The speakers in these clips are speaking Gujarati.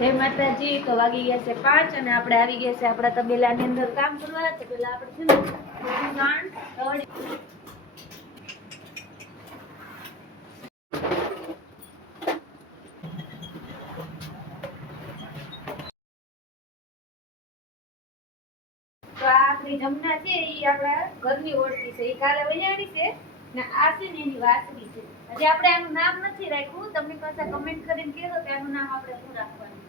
જય માતાજી. તો વાગી ગયા છે 5 અને આપણે આવી ગયા છે આપણા તબેલાની અંદર કામ કરવા. તો પેલા આપણે છે ને ગાંઠ તળી તો આ આપણી જમના છે એ આપણા ઘરની ઓળખી છે. એ કાલે વૈયાણી છે ને આ છે ને એની વાસળી છે. હજી આપણે આનું નામ નથી રાખ્યું. તમે પાછા કમેન્ટ કરીને કહેજો કે આનું નામ આપણે શું રાખવાનું છે.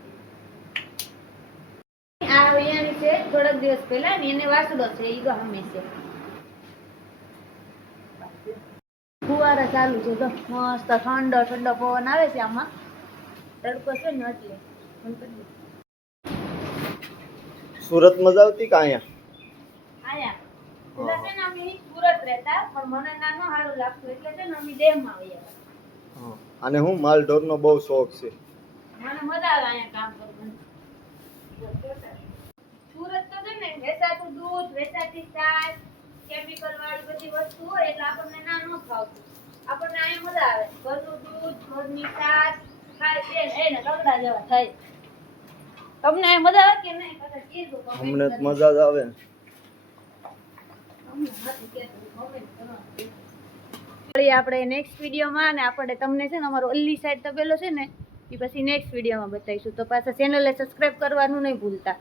આ વૈયાણી છે થોડાક દિવસ પહેલા ને એને વાસળો છે ઈ ગમે છે. ફુવારા ચાલુ છે તો મસ્ત ઠંડો ઠંડો પવન આવે છે. આમાં તડકો છે ને એટલે સુરત મજા આવતી કે અહીંયા આયા પેલા છે ને અમે સુરત રહેતા પણ મને નાનો સારું લાગતું એટલે છે ને અમે દેહમાં આવ્યા. અને હું માલ ઢોરનો બહુ શોખ છે. મને મજા આવે અહીંયા કામ કરવાની. સુરત તો છે ને વેચાતું દૂધ વેચાતી છાશ કેમિકલ વાળી બધી વસ્તુ હોય એટલે આપણને ના ન ખાવતું. આપણને અહીંયા મજા આવે ઘરનું દૂધ ઘરની છાશ ખાય તેલ એને કગડા જેવા થાય. તમને અહીંયા મજા આવે કે નહીં? કદાચ કીધું અમને તો મજા જ આવે. આપણે નેક્સ્ટ વિડીયોમાં અને આપણે તમને છે ને અમારો ઓલી સાઈડ તબેલો છે ને એ પછી નેક્સ્ટ વિડીયોમાં બતાવીશું. તો પાછા ચેનલને સબસ્ક્રાઇબ કરવાનું નહીં ભૂલતા.